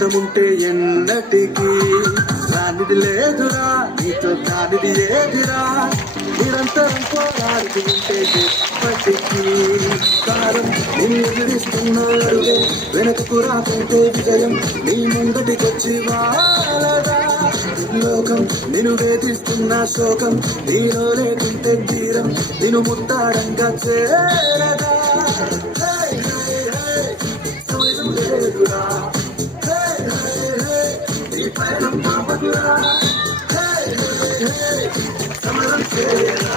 స్వార్థముంటే ఎన్నటికీ రానిది లేదురా, నీతో కానిది ఏదిరా. నిరంతరం పోరాడుతూ ఉంటే ఎప్పటికీ కారం నిన్ను ఎదిరిస్తున్నాడు. వెనకకు రాకుంటే విజయం నీ ముందటికొచ్చి వాలదా. లోకం నిన్ను వేధిస్తున్న శోకం నీలో లేకుంటే తీరం నిన్ను ముట్టాడంగా చేరదా. సమయం లేదురా, నీ పయనం ఆపదురా. సమరం చేయరా.